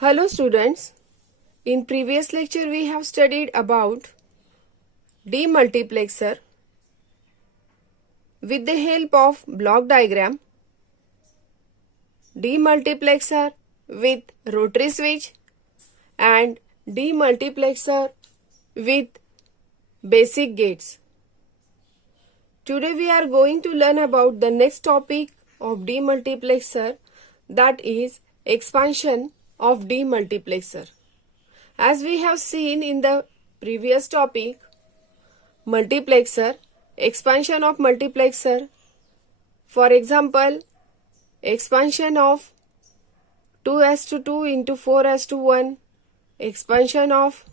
Hello students, in previous lecture we have studied about demultiplexer with the help of block diagram, demultiplexer with rotary switch and demultiplexer with basic gates. Today we are going to learn about the next topic of demultiplexer, that is expansion of demultiplexer. As we have seen in the previous topic, multiplexer, expansion of multiplexer, for example, expansion of 2:2 into 4:1, expansion of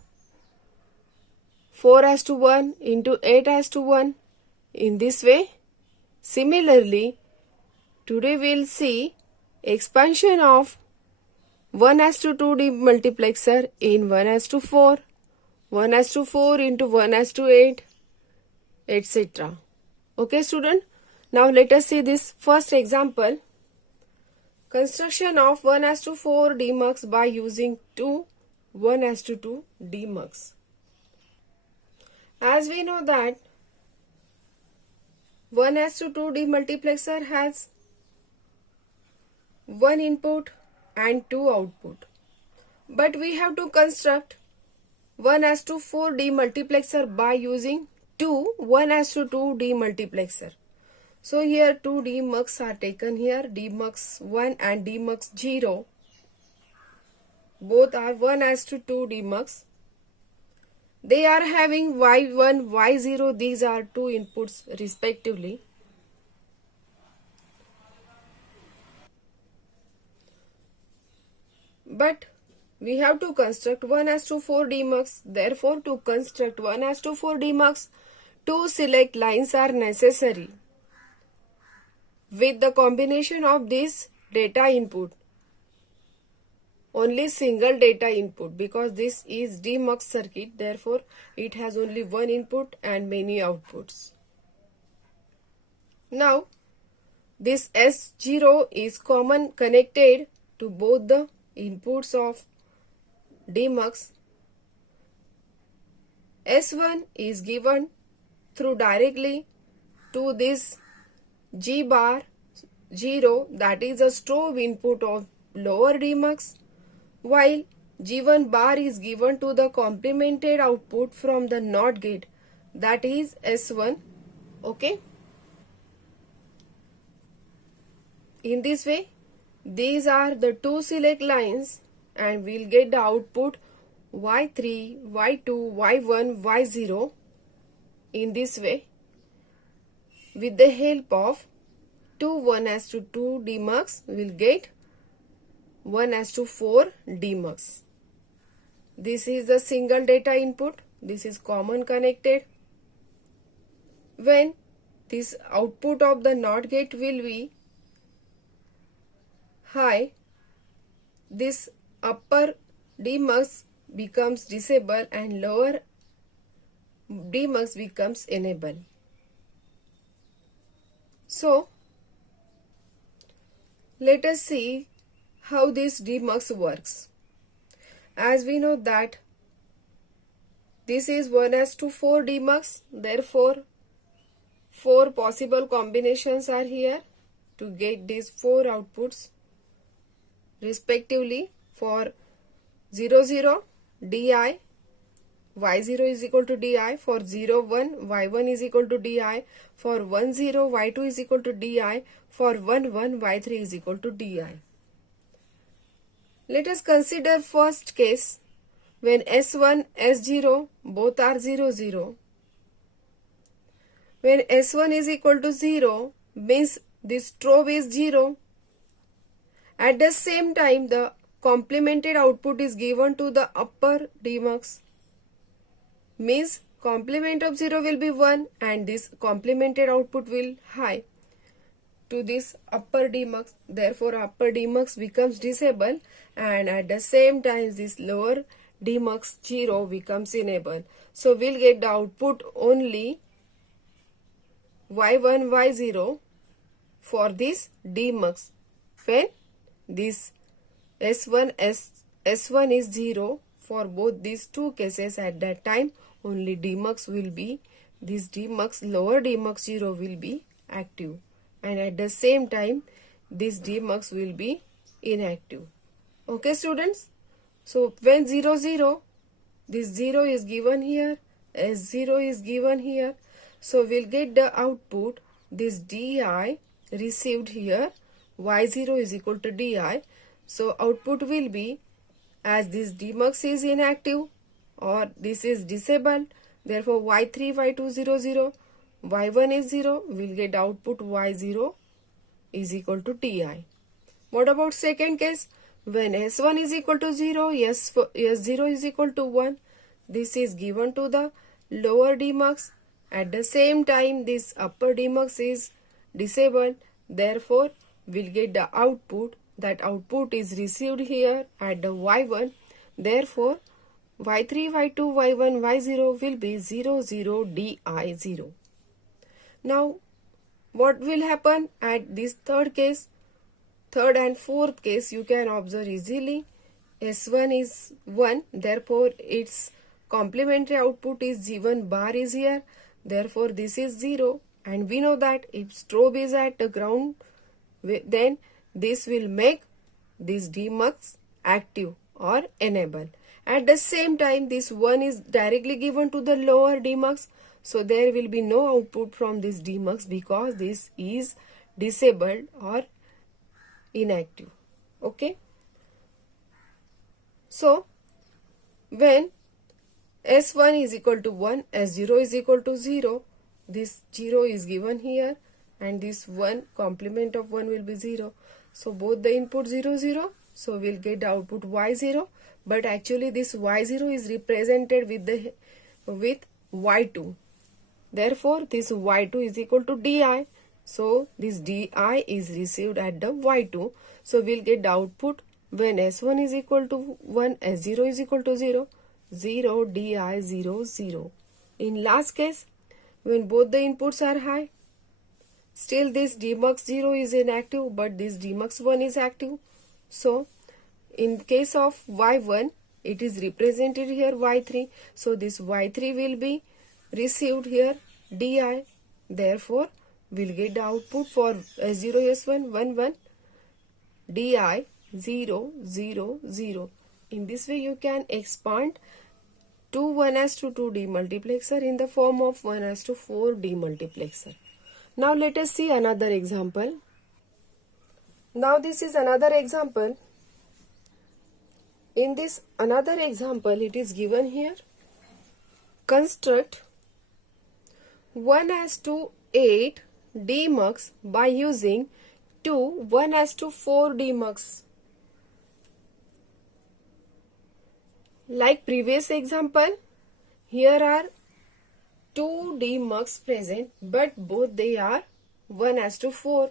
4:1 into 8:1, in this way. Similarly, today we will see expansion of 1:2 demultiplexer in 1:4, 1:4 into 1:8, etc. Okay student, now let us see this first example. Construction of 1:4 demux by using two 1:2 demux. As we know that 1:2 demultiplexer has one input and two output, but we have to construct 1:4 demultiplexer by using two 1:2 demultiplexer. So here two demux are taken here, demux 1 and demux 0. Both are 1:2 demux. They are having y1, y0. These are two inputs respectively. But we have to construct 1:4 demux. Therefore, to construct 1:4 demux, two select lines are necessary with the combination of this data input. Only single data input, because this is demux circuit, therefore it has only one input and many outputs. Now, this S0 is common connected to both the inputs of demux. S1 is given through directly to this G bar 0, that is a strobe input of lower demux, while G1 bar is given to the complemented output from the NOT gate, that is S1. Okay. In this way, these are the two select lines and we'll get the output Y3, Y2, Y1, Y0. In this way, with the help of two 1:2 demux, we'll get 1:4 demux. This is the single data input. This is common connected. When this output of the NOT gate will be high, this upper demux becomes disable and lower demux becomes enable. So, let us see how this demux works. As we know that this is 1:4 demux, therefore 4 possible combinations are here to get these 4 outputs respectively. For 0 0 di, y0 is equal to di. For 0 1, y1 is equal to di. For 1 0, y2 is equal to di. For 1 1, y3 is equal to di. Let us consider first case when S1, S0 both are 0 0. When S1 is equal to 0, means this strobe is 0. At the same time, the complemented output is given to the upper demux. Means complement of 0 will be 1 and this complemented output will high to this upper demux. Therefore, upper demux becomes disable and at the same time this lower demux 0 becomes enable. So, we'll get the output only y1, y0 for this demux when this S1, S1 is 0, for both these two cases at that time only demux will be, this demux, lower demux 0 will be active, and at the same time this demux will be inactive. Okay students, so when 0 0, this 0 is given here, S0 is given here, so we'll get the output, this DI received here, Y0 is equal to DI, so output will be, as this demux is inactive or this is disabled, therefore Y3, Y2 0 0, Y1 is 0, we'll get output Y0 is equal to DI. What about second case? When S1 is equal to 0, S0 is equal to 1, this is given to the lower demux. At the same time, this upper demux is disabled. Therefore, we'll get the output. That output is received here at the Y1. Therefore, Y3, Y2, Y1, Y0 will be 0, 0, DI0. Now, what will happen at this third case? Third and fourth case you can observe easily. S1 is 1, therefore its complementary output is G1 bar is here, therefore this is 0, and we know that if strobe is at the ground, then this will make this demux active or enable. At the same time, this 1 is directly given to the lower demux, so there will be no output from this demux because this is disabled or inactive. Okay, so when S1 is equal to 1, S0 is equal to 0, this 0 is given here and this 1 complement of 1 will be 0, so both the input 0 0, so we'll get the output Y0, but actually this Y0 is represented with Y2, therefore this Y2 is equal to DI. So this DI is received at the Y2. So we'll get the output when S1 is equal to 1, S0 is equal to 0, 0, DI 0, 0. In last case, when both the inputs are high, still this demux 0 is inactive, but this demux 1 is active. So in case of Y1, it is represented here Y3. So this Y3 will be received here DI. Therefore, we'll get the output for S0, S1, 1, 1, DI 0, 0, 0. In this way, you can expand to 1:2 demultiplexer in the form of 1:4 demultiplexer. Now let us see another example. Now this is another example. In this another example, it is given here. Construct 1:8 demux by using 1:4 demux. Like previous example, here are 2 demux present, but both they are 1:4,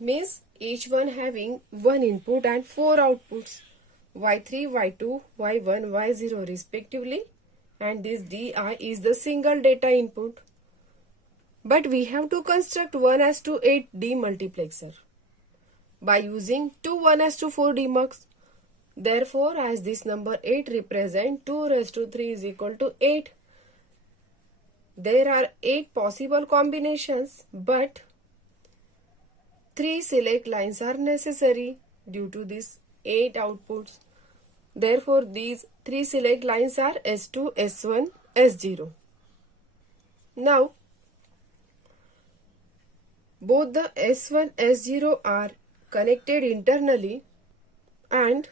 means each one having 1 input and 4 outputs, Y3, Y2, Y1, Y0 respectively, and this DI is the single data input. But we have to construct 1:8 demultiplexer by using 1:4 demux. Therefore, as this number 8 represents 2⁻³ is equal to 8. There are 8 possible combinations, but 3 select lines are necessary due to these 8 outputs. Therefore, these 3 select lines are S2, S1, S0. Now, both the S1, S0 are connected internally, and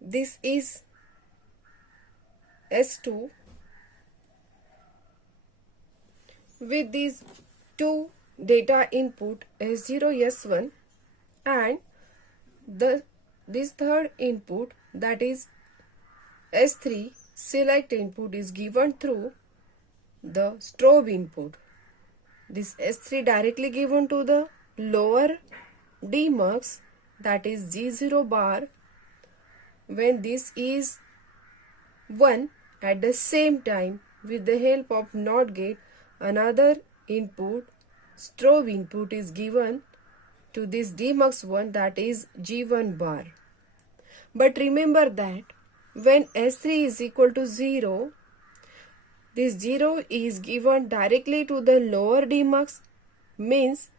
this is S2 with these 2 data input S0, S1, and this third input, that is S3 select input, is given through the strobe input. This S3 directly given to the lower demux, that is G0 bar, when this is 1. At the same time, with the help of NOT gate, another input, strobe input, is given to this Dmux1, that is G1 bar. But remember that when S3 is equal to 0, this 0 is given directly to the lower Dmux, means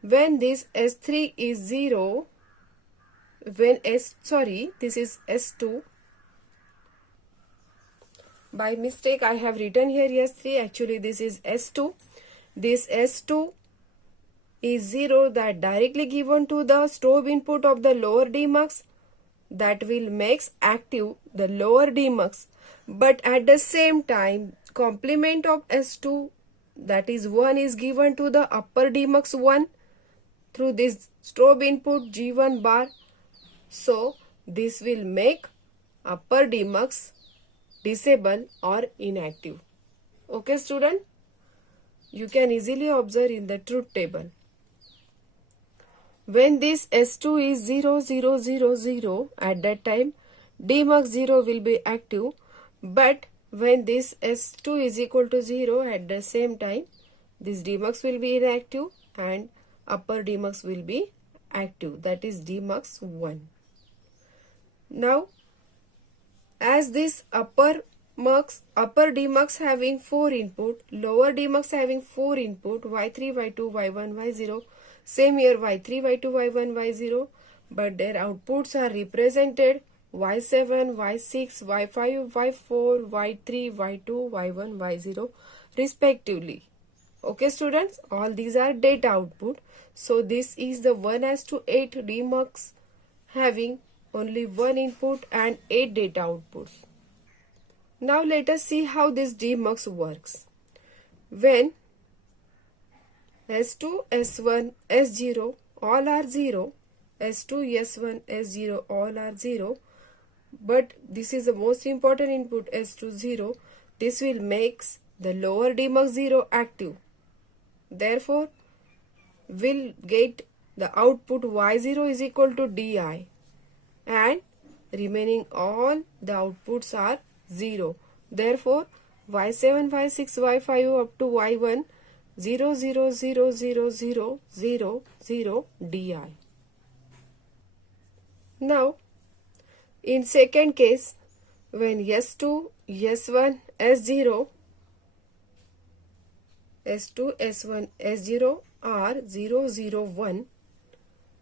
when this S3 is 0, this is S2. By mistake I have written here S3, actually this is S2. This S2 is 0, that directly given to the strobe input of the lower Dmux, that will makes active the lower Dmux. But at the same time, complement of S2, that is 1, is given to the upper Dmux1 through this strobe input G1 bar. So this will make upper Dmux disable or inactive. Okay student, you can easily observe in the truth table. When this S2 is 0, 0, 0, 0, at that time Dmux 0 will be active, but when this S2 is equal to 0, at the same time this Dmux will be inactive and upper Dmux will be active, that is Dmux 1. Now, as this upper Dmux having 4 input, lower Dmux having 4 input, Y3, Y2, Y1, Y0, same here Y3, Y2, Y1, Y0, but their outputs are represented Y7, Y6, Y5, Y4, Y3, Y2, Y1, Y0 respectively. Okay students, all these are data output. So this is the 1:8 Dmux having only 1 input and 8 data outputs. Now let us see how this Dmux works. When S2, S1, S0 all are 0, S2, S1, S0 all are 0, but this is the most important input S2 0, this will makes the lower Dmux 0 active. Therefore, we'll get the output Y0 is equal to Di, and remaining all the outputs are 0. Therefore, Y7, Y6, Y5 up to Y1 0, 0, 0, 0, 0, 0, 0 Di. Now, in second case, when S2, S1, S0, S2, S1, S0 are 0, 0, 1,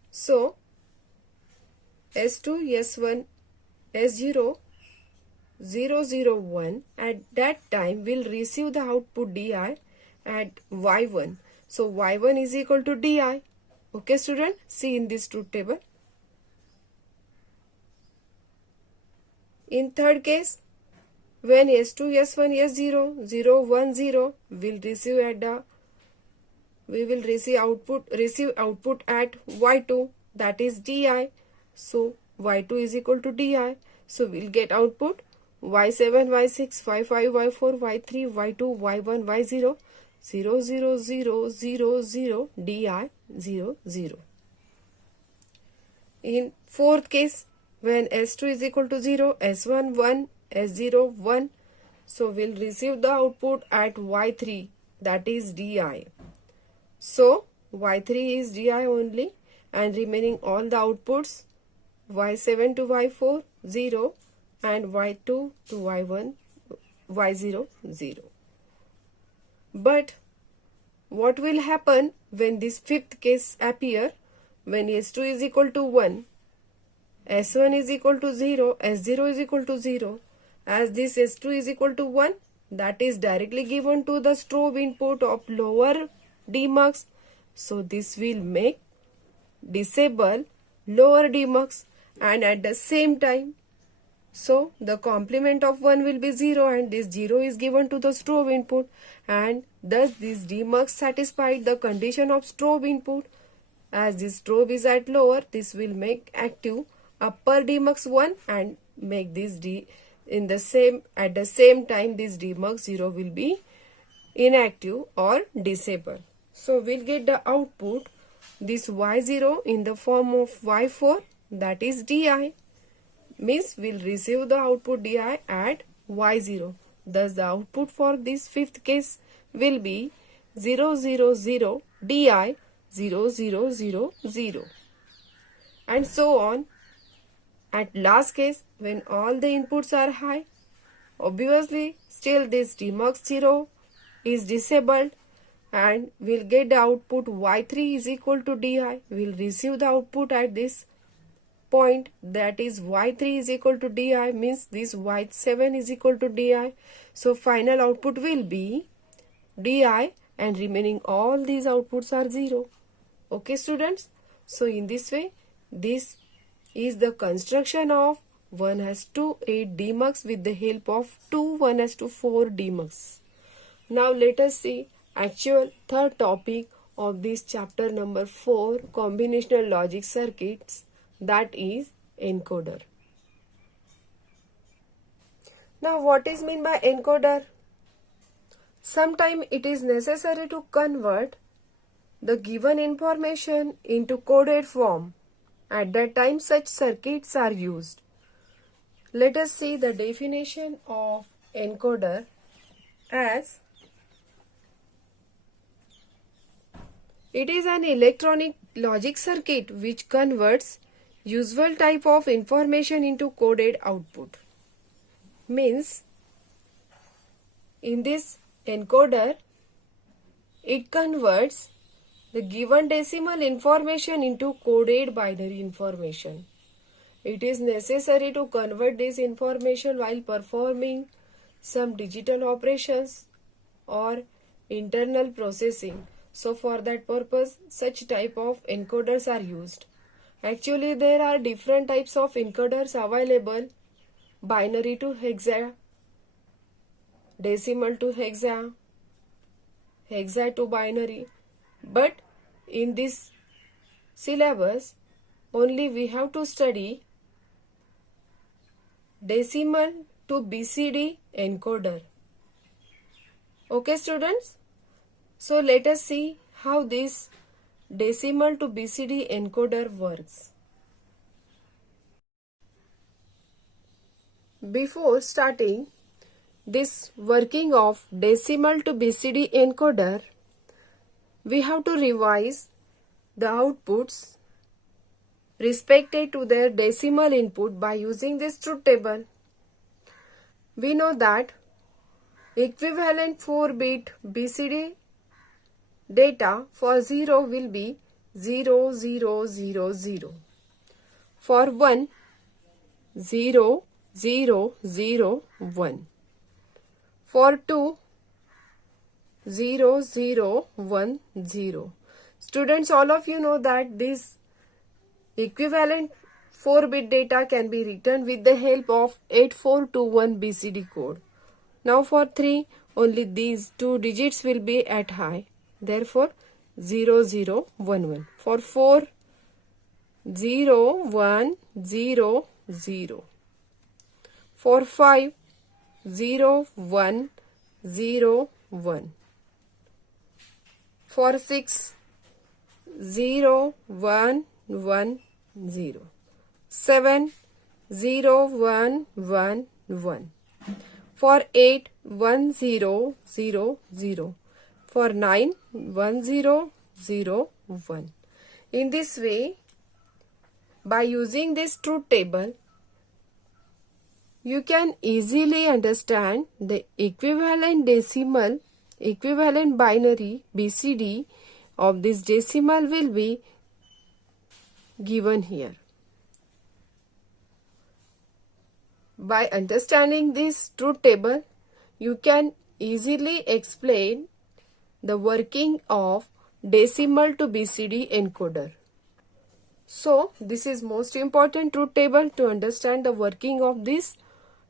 so S2, S1, S0, 0, 0, 1, at that time will receive the output Di at Y1. So Y1 is equal to Di. Okay student, see in this truth table. In third case, when S2, S1, S0, 0, 1, 0 will receive at the, we will receive output at Y2, that is Di. So Y2 is equal to Di. So we'll get output Y7, Y6, Y5, Y4, Y3, Y2, Y1, Y0, 0, 0, 0, 0, 0, Di, 0, 0. In fourth case, when S2 is equal to 0, S1, 1, S0, 1, so we'll receive the output at Y3, that is Di. So Y3 is Di only, and remaining all the outputs Y7 to Y4, 0, and Y2 to Y1, Y0, 0. But what will happen when this fifth case appear? When S2 is equal to 1, S1 is equal to 0, S0 is equal to 0. As this S2 is equal to 1, that is directly given to the strobe input of lower Dmux. So this will make disable lower Dmux, and at the same time, so the complement of 1 will be 0, and this 0 is given to the strobe input, and thus this Dmux satisfied the condition of strobe input. As this strobe is at lower, this will make active upper Dmux 1 and make this at the same time this Dmux 0 will be inactive or disabled. So we'll get the output this Y0 in the form of Y4, that is Di, means we'll receive the output Di at Y0. Thus the output for this fifth case will be 0, 0, 0 Di 0 0 0 0 and so on. At last case, when all the inputs are high, obviously still this demux 0 is disabled and we'll get the output y3 is equal to di. We'll receive the output at this point, that is y3 is equal to di, means this y7 is equal to di. So final output will be di and remaining all these outputs are 0. Okay students, so in this way this is the construction of 1:8 demux with the help of two 1:4 demux. Now let us see actual third topic of this chapter number 4, combinational logic circuits, that is encoder. Now what is meant by encoder? Sometimes it is necessary to convert the given information into coded form. At that time such circuits are used. Let us see the definition of encoder as it is an electronic logic circuit which converts usual type of information into coded output. Means in this encoder it converts the given decimal information into coded binary information. It is necessary to convert this information while performing some digital operations or internal processing. So for that purpose such type of encoders are used. Actually there are different types of encoders available: binary to hexa, decimal to hexa, hexa to binary. But in this syllabus only we have to study decimal to BCD encoder. Okay students, so let us see how this decimal to BCD encoder works. Before starting this working of decimal to BCD encoder, we have to revise the outputs respected to their decimal input by using this truth table. We know that equivalent 4-bit BCD data for 0 will be 0 0 0 0. For 1, 0 0 0 1. For 2, 0 0 1 0. Students, all of you know that this equivalent 4-bit data can be written with the help of 8421 BCD code. Now for 3, only these two digits will be at high. Therefore 0 0 1 1. For 4, 0 1 0 0. For 5, 0 1 0 1. For 6, 0 1 1 0. 7, 0 1 1 1. For 8, 1 0 0 0. For 9, 1 0 0 1. In this way, by using this truth table, you can easily understand the equivalent binary BCD of this decimal will be given here. By understanding this truth table, you can easily explain the working of decimal to BCD encoder. So, this is most important truth table to understand the working of this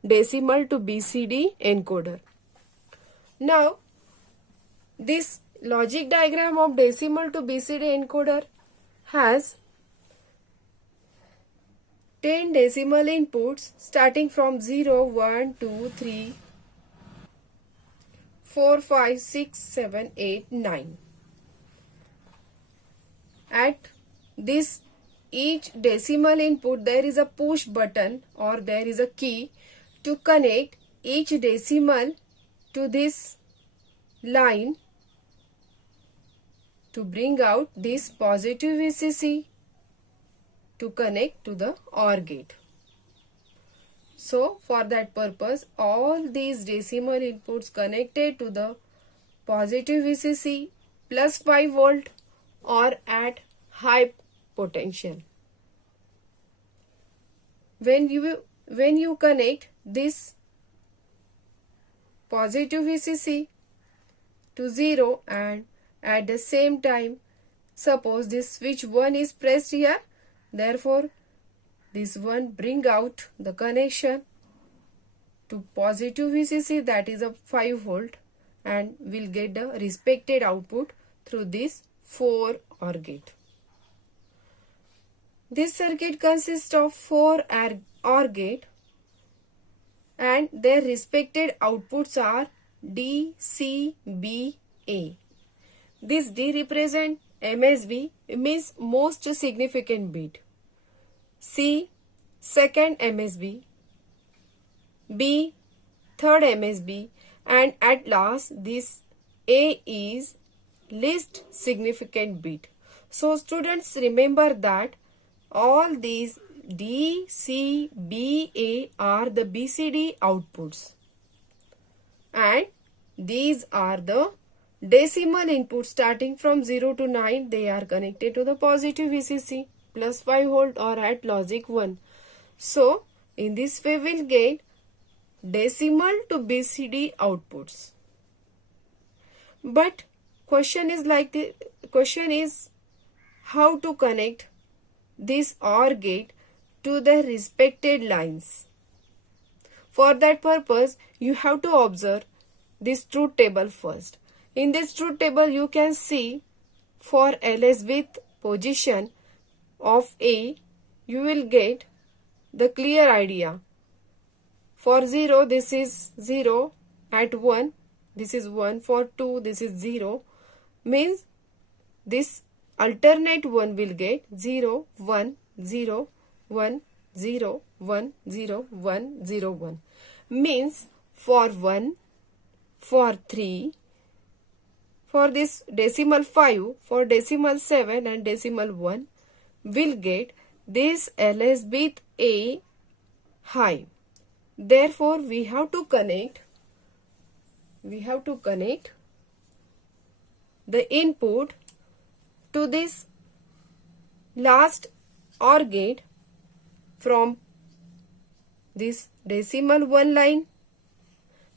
decimal to BCD encoder. Now, this logic diagram of decimal to BCD encoder has 10 decimal inputs starting from 0, 1, 2, 3, 4, 5, 6, 7, 8, 9. At this each decimal input there is a push button or there is a key to connect each decimal to this line to bring out this positive VCC to connect to the OR gate. So for that purpose, all these decimal inputs connected to the positive VCC plus 5 volt or at high potential. When you connect this positive VCC to 0 and at the same time, suppose this switch 1 is pressed here, therefore this one bring out the connection to positive VCC, that is a 5 volt, and will get the respected output through this 4 OR gate. This circuit consists of 4 OR gate and their respected outputs are D, C, B, A. This D represent MSB, means most significant bit. C, second MSB. B, third MSB, and at last this A is least significant bit. So students, remember that all these D, C, B, A are the BCD outputs, and these are the decimal inputs starting from 0 to 9. They are connected to the positive VCC plus 5 volt or at logic 1. So in this way we will get decimal to BCD outputs. But question is how to connect this OR gate to the respected lines. For that purpose, you have to observe this truth table first. In this truth table, you can see for LS with position of A, you will get the clear idea. For 0, this is 0. At 1, this is 1. For 2, this is 0. Means this alternate 1 will get 0, 1, 0, 1, 0, 1, 0, 1, 0, 1. Means for 1, for 3, for this decimal 5, for decimal 7 and decimal 1, will get this LS with A high. Therefore, we have to connect the input to this last OR gate from this decimal 1 line,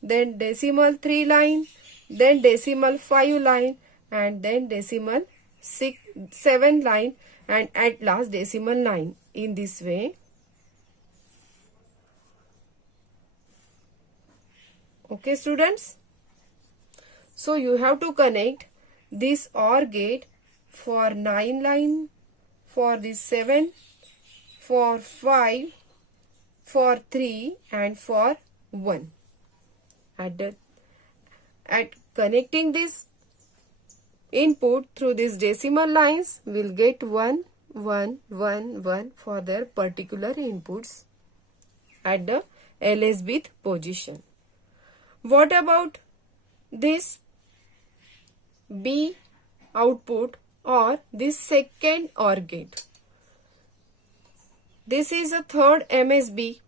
then decimal 3 line, then decimal 5 line, and then decimal 7 line, and at last decimal 9. In this way, okay students, so you have to connect this OR gate for 9 line, for this 7, for 5, for 3, and for 1. At connecting this input through these decimal lines, we'll get 1, 1, 1, 1 for their particular inputs at the LS with position. What about this B output or this second OR gate? This is a third MSB.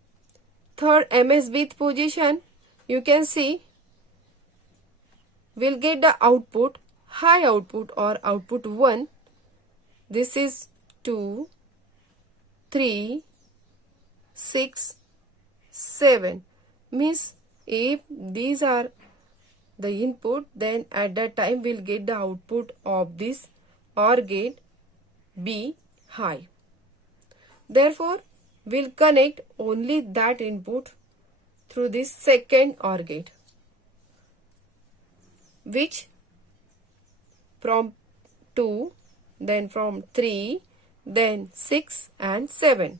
Third MSB position, you can see, we'll get the output, high output or output 1. This is 2, 3, 6, 7. Means if these are the input, then at that time we'll get the output of this OR gate B high. Therefore, we'll connect only that input through this second OR gate, which from 2, then from 3, then 6 and 7.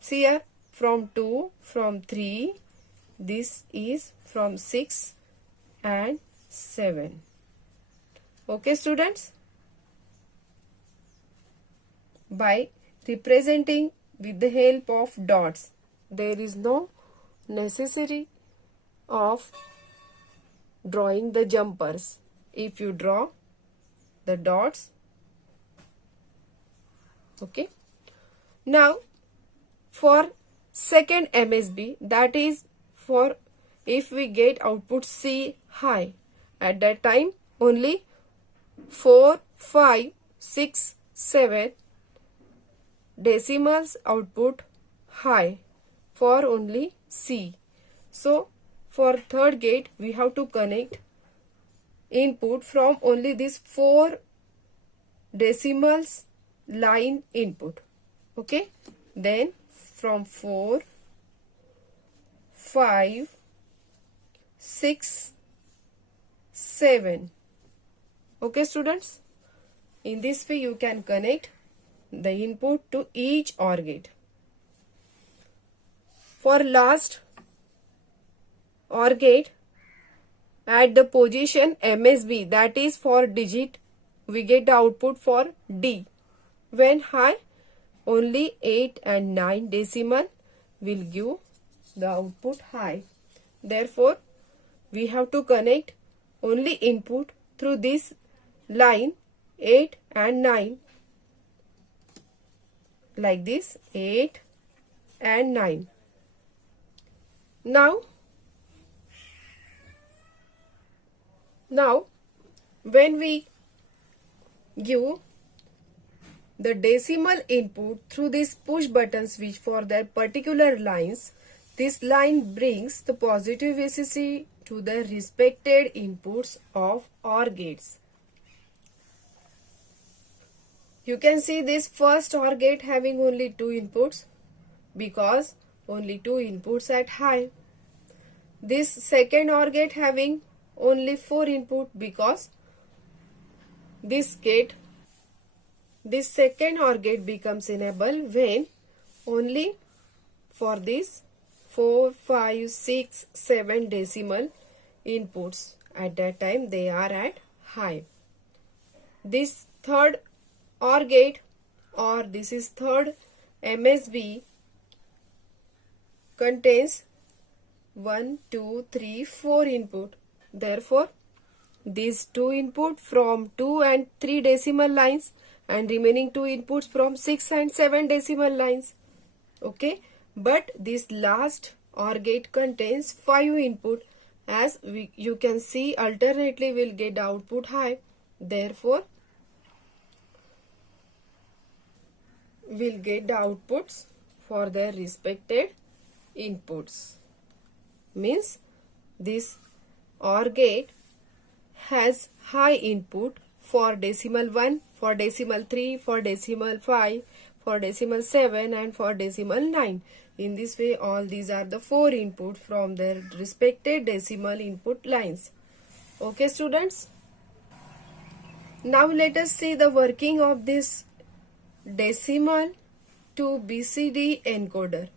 See here, from 2, from 3, this is from 6 and 7. Okay students, by representing with the help of dots, there is no necessity of drawing the jumpers. If you draw the dots. Okay. Now for second MSB, that is for if we get output C high, at that time only 4, 5, 6, 7 decimals output high for only C. So for third gate we have to connect input from only this 4 decimals line input. Okay, then from 4, 5, 6, 7. Okay students, in this way you can connect the input to each OR gate. For last OR gate, at the position MSB, that is for digit, we get the output for D. When high, only 8 and 9 decimal will give the output high. Therefore, we have to connect only input through this line 8 and 9, like this, 8 and 9. Now when we give the decimal input through this push button switch for that particular lines, this line brings the positive VCC to the respected inputs of OR gates. You can see this first OR gate having only 2 inputs because only 2 inputs at high. This second OR gate having only 4 input because this second OR gate becomes enable when only for this 4, 5, 6, 7 decimal inputs, at that time they are at high. This third OR gate, or this is third MSB, contains 1, 2, 3, 4 input. Therefore, these 2 input from 2 and 3 decimal lines and remaining 2 inputs from 6 and 7 decimal lines. Okay, but this last OR gate contains 5 input, as you can see alternately will get the output high. Therefore, will get the outputs for their respected inputs. Means this OR gate has high input for decimal 1, for decimal 3, for decimal 5, for decimal 7 and for decimal 9. In this way, all these are the 4 input from their respected decimal input lines. Okay students, now let us see the working of this decimal to BCD encoder.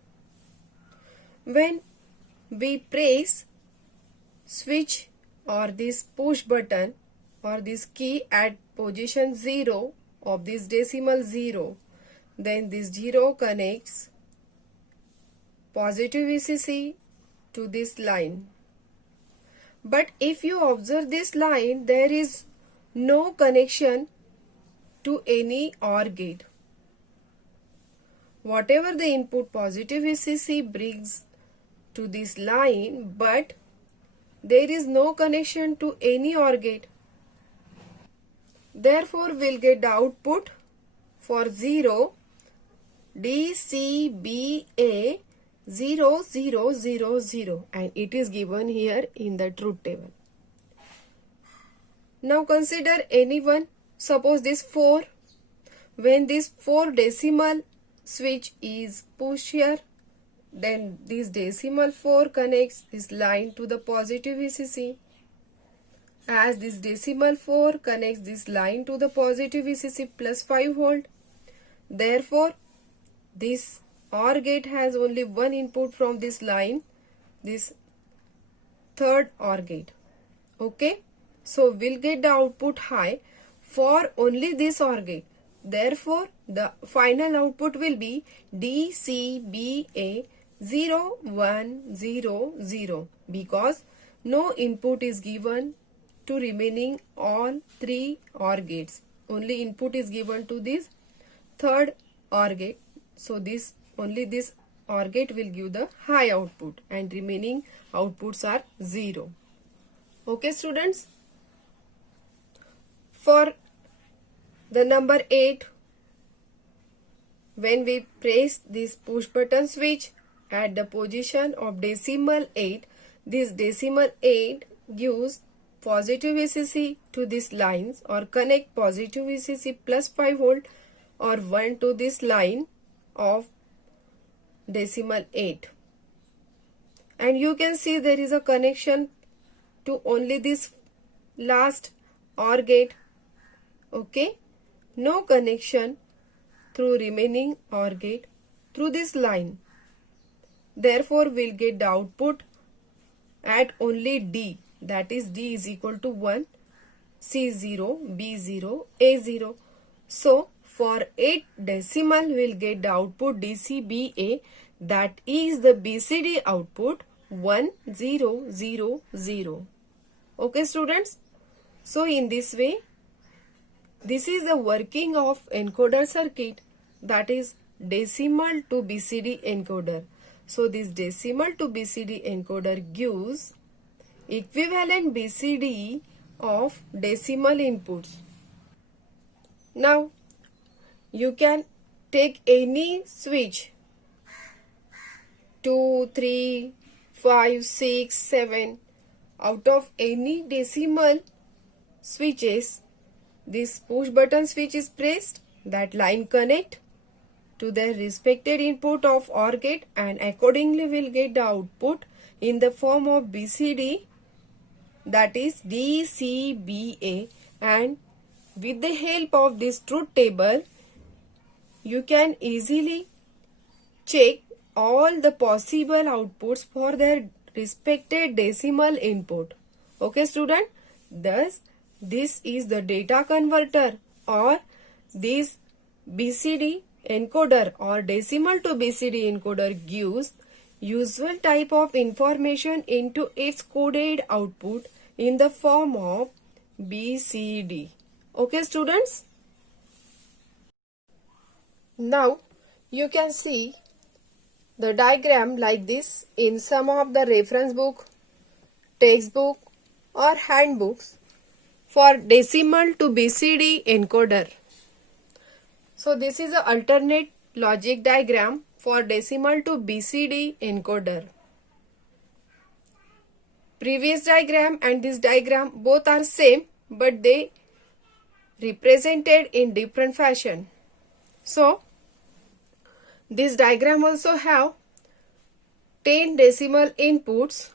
When we press switch or this push button or this key at position 0 of this decimal 0, then this 0 connects positive VCC to this line. But if you observe this line, there is no connection to any OR gate. Whatever the input positive VCC brings to this line, but there is no connection to any OR gate. Therefore, we'll get the output for 0 DCBA 0 0 0 0, and it is given here in the truth table. Now consider any one. Suppose this 4. When this 4 decimal switch is pushed here, then this decimal 4 connects this line to the positive VCC. As this decimal 4 connects this line to the positive VCC plus 5 volt. Therefore, this OR gate has only one input from this line, this third OR gate. Okay, so we'll get the output high for only this OR gate. Therefore, the final output will be DCBA 0 1 0 0, because no input is given to remaining all 3 OR gates. Only input is given to this third OR gate. So this only this OR gate will give the high output and remaining outputs are 0. Okay students. For the number 8, when we press this push button switch at the position of decimal 8, this decimal 8 gives positive VCC to these lines or connect positive VCC plus 5 volt or 1 to this line of decimal 8. And you can see there is a connection to only this last OR gate. Okay, no connection through remaining OR gate through this line. Therefore, we'll get the output at only D, that is D is equal to 1, C0, B0, A0. So, for 8 decimal, we'll get the output DCBA, that is the BCD output 1000. Okay students, so in this way, this is the working of encoder circuit, that is decimal to BCD encoder. So this decimal to BCD encoder gives equivalent BCD of decimal inputs. Now you can take any switch 2, 3, 5, 6, 7 out of any decimal switches. This push button switch is pressed, that line connect to their respected input of OR gate and accordingly will get the output in the form of BCD, that is DCBA. And with the help of this truth table, you can easily check all the possible outputs for their respected decimal input. Okay student, thus this is the data converter or this BCD encoder or decimal to BCD encoder gives usual type of information into its coded output in the form of BCD. Okay students. Now you can see the diagram like this in some of the reference book, textbook or handbooks for decimal to BCD encoder. So this is an alternate logic diagram for decimal to BCD encoder. Previous diagram and this diagram both are same, but they represented in different fashion. So this diagram also have 10 decimal inputs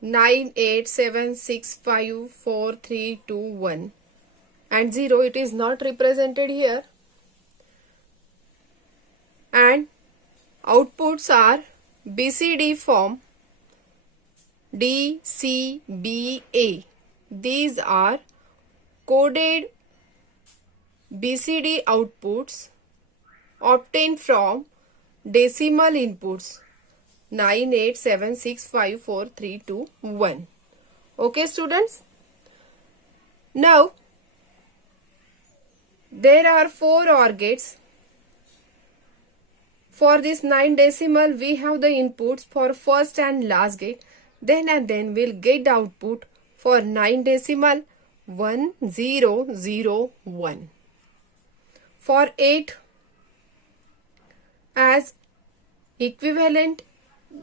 9, 8, 7, 6, 5, 4, 3, 2, 1 and 0. It is not represented here. And outputs are BCD form DCBA. These are coded BCD outputs obtained from decimal inputs 9, 8, 7, 6, 5, 4, 3, 2, 1. Okay students. Now there are 4 OR gates. For this 9 decimal we have the inputs for first and last gate. Then we'll get the output for 9 decimal 1001. For 8, as equivalent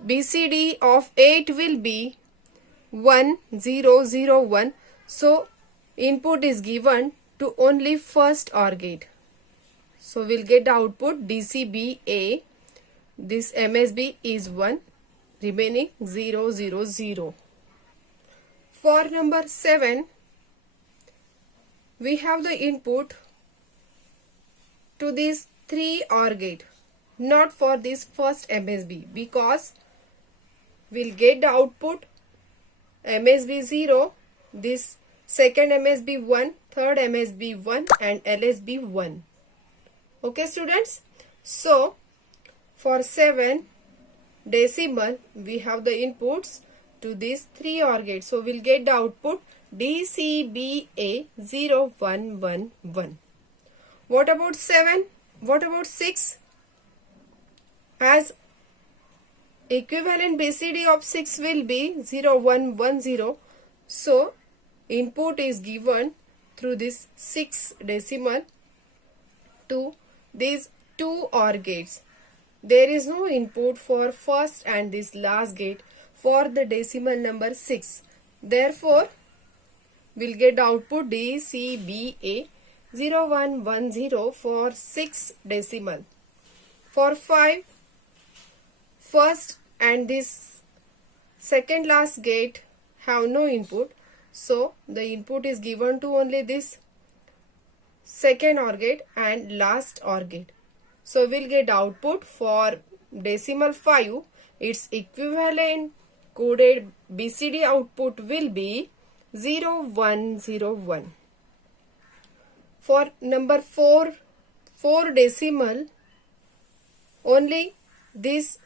BCD of 8 will be 1001. So input is given to only first OR gate. So we'll get the output DCBA. This MSB is 1, remaining 000. For number 7, we have the input to this 3 OR gate, not for this first MSB, because we'll get the output MSB 0, this second MSB 1, third MSB 1 and LSB 1. Okay students. So for 7 decimal we have the inputs to these 3 OR gates. So we'll get the output DCBA 0 1 1 1. What about 7? What about 6? As equivalent BCD of 6 will be 0 1 1 0. So input is given through this 6 decimal to these 2 OR gates. There is no input for first and this last gate for the decimal number 6. Therefore, we'll get output DCBA 0110 for 6 decimal. For 5, first and this second last gate have no input. So, the input is given to only this second OR gate and last OR gate. So, we'll get output for decimal 5. Its equivalent coded BCD output will be 0101. For number 4 decimal, only this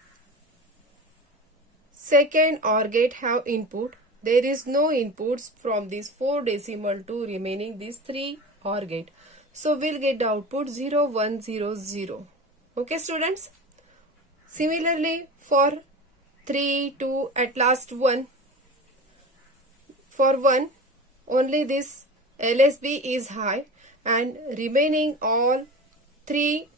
second OR gate have input. There is no inputs from this 4 decimal to remaining these 3 OR gate. So we'll get the output 0100. Okay students. Similarly for 3, 2, at last 1. For 1, only this LSB is high and remaining all 3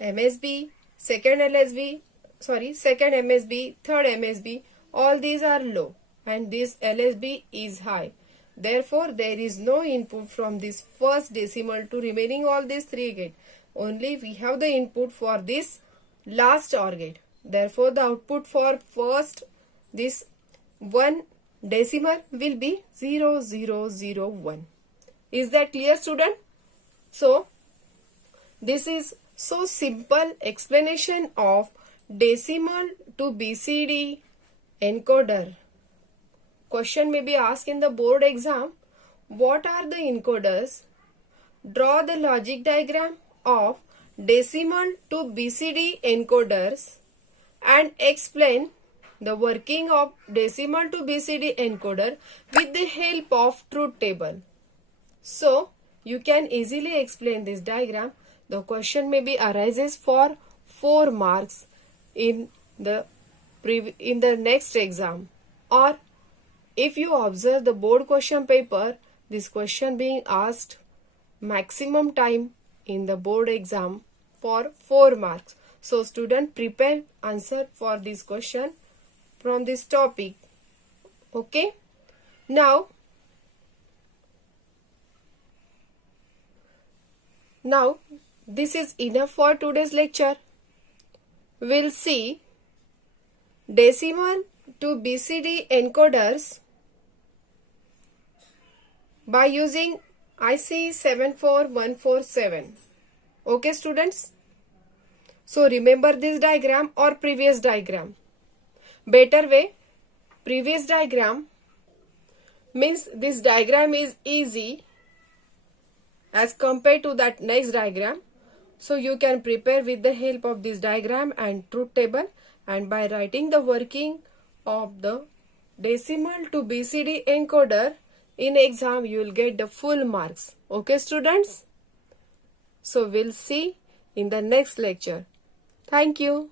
MSB, second MSB, third MSB, all these are low and this LSB is high. Therefore, there is no input from this first decimal to remaining all these 3 gate. Only we have the input for this last OR gate. Therefore, the output for first this 1 decimal will be 0001. Is that clear, student? So, this is so simple explanation of decimal to BCD encoder. Question may be asked in the board exam. What are the encoders? Draw the logic diagram of decimal to BCD encoders and explain the working of decimal to BCD encoder with the help of truth table. So, you can easily explain this diagram. The question may be arises for 4 marks in the next exam, or if you observe the board question paper, this question being asked maximum time in the board exam for 4 marks. So student, prepare answer for this question from this topic. Okay. Now this is enough for today's lecture. We'll see decimal to BCD encoders by using IC 74147. Okay students? So remember this diagram or previous diagram. Better way, previous diagram means this diagram is easy as compared to that next diagram. So you can prepare with the help of this diagram and truth table, and by writing the working of the decimal to BCD encoder in exam you will get the full marks. Okay students? So we'll see in the next lecture. Thank you.